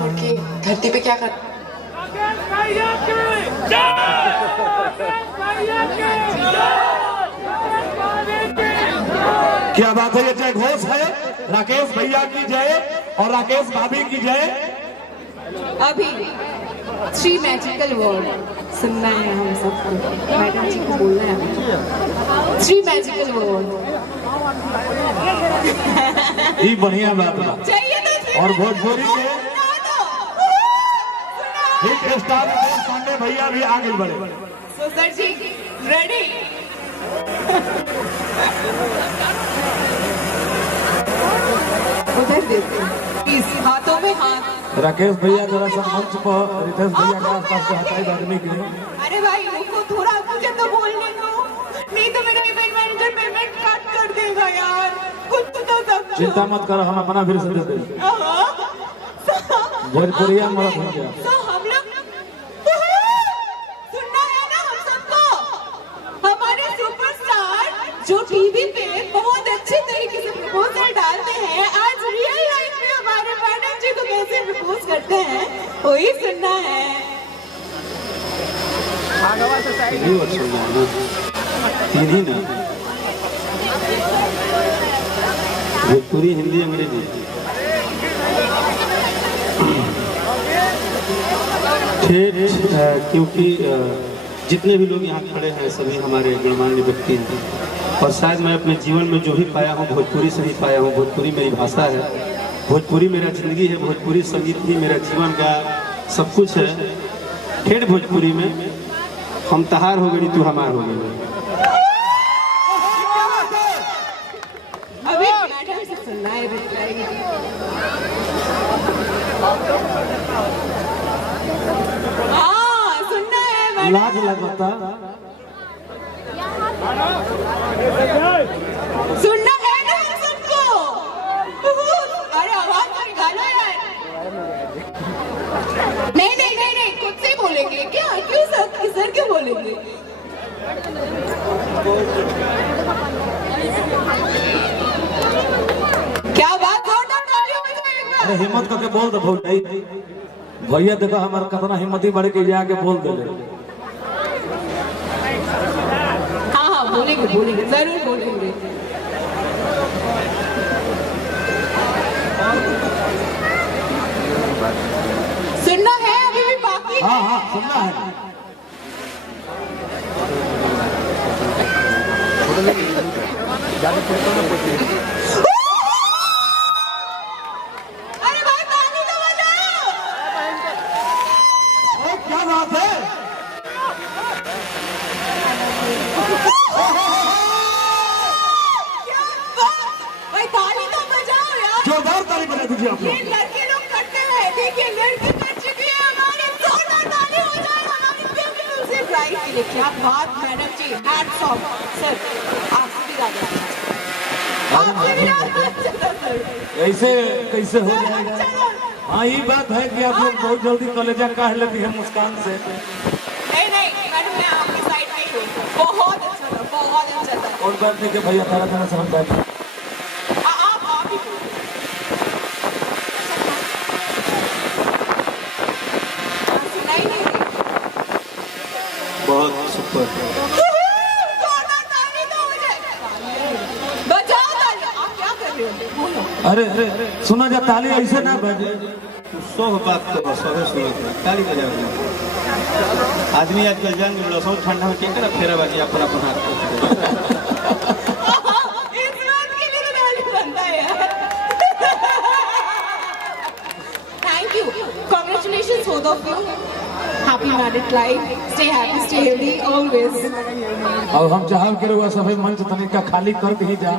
छोड़ के धरती पे क्या कर। क्या बात है, ये जय घोष है। राकेश भैया की जय और राकेश भाभी की जय। अभी 3 मैजिकल वर्ड सुनना है हम सबको, मैडम जी को बोलना है 3 मैजिकल वर्ड। ये बढ़िया बात है। चाहिए तो और भोजपुरी के हिट स्टार पांडे भैया भी आगे बढ़े। तो सर जी रेडी। उधर देखो प्लीज, हाथों में हाथ। राकेश भैया जरा सा मंच पर रितेश भैया के आसपास से हटाई आदमी के लिए। अरे भाई रुको थोड़ा, मुझे तो बोलने दो, नहीं तो मेरा इवेंट मैनेजर पेमेंट कट कर देगा यार। कुछ तो सब चिंता मत करो, हम अपना फिर से दे देंगे। भोजपुरिया मरद हो गया। तो हम लोग सुनना है ना हम सबको। हमारे सुपरस्टार जो टीवी पे बहुत अच्छे तरीके से प्रपोजल डालते हैं, आज रियल लाइफ में हमारे मैडम जी को कैसे प्रपोज करते हैं वही सुनना है। तीन ही ना, भोजपुरी, हिंदी, अंग्रेजी। क्योंकि जितने भी लोग यहाँ खड़े हैं सभी हमारे गणमान्य व्यक्ति हैं और शायद मैं अपने जीवन में जो भी पाया हूँ भोजपुरी से ही पाया हूँ। भोजपुरी मेरी भाषा है, भोजपुरी मेरा जिंदगी है, भोजपुरी संगीत ही मेरा जीवन का सब कुछ है। ठेठ भोजपुरी में हम तहार हो गई तू हमार हो गई। अभी मैडम से सुनना है बताएगी। हाँ सुनना है मैडम। लाज लगता सुनना है ना हम सबको। अरे आवाज तो निकालो यार। नहीं नहीं नहीं नहीं, खुद से बोलेंगे क्या? क्यों सर क्यों बोलेंगे? क्या बात हो अरे हिम्मत करके बोल दो भैया। देखो हमारा कितना हिम्मती बढ़ के जाके बोल दे। हाँ हाँ बोलेंगे बोलेंगे, जरूर बोलेंगे। सुनना है अभी भी बाकी। हाँ हाँ सुनना है। अरे भाई ताली तो बजाओ। क्या बात है। क्या बात, भाई ताली तो बजाओ यार। जोरदार ताली बजा दीजिए आप ये लोग। लड़के लोग करते हैं, देखिए लड़की कर चुकी है हमारी, जोरदार ताली हो जाए हमारी फेवरेट से प्राइज के लिए। क्या बात मैडम जी, हैट्स ऑफ सर, आपसे भी राजा आपसे भी राजा। ऐसे कैसे हो जाएगा। हाँ ये बात है कि आप लोग बहुत जल्दी कलेजा काट लेती है मुस्कान से। नहीं नहीं मैडम, मैं आपकी साइड में ही हूँ। बहुत अच्छा था, बहुत अच्छा था। और बात नहीं कि भैया तारा समझ बैठे। आप ही सुनाई नहीं दी। बहुत सुपर। जोरदार ताली दो मुझे। बजाओ ताली। आप क्या कर रहे हो? बोलो। अरे अरे सुना जा, ताली ऐसे ना बजे। सब बात तो बस सुनो ताली बजा रहे आदमी आजकल जान मिलो सब ठंडा में क्या करा फेरा बाजी अपना अपना इस बात के लिए तो ताली बनता है यार। Thank you. Congratulations both of you. Happy married life. Stay happy, stay healthy always. अब हम चाहब के लोग सभी मंच तनिका खाली करके ही जा।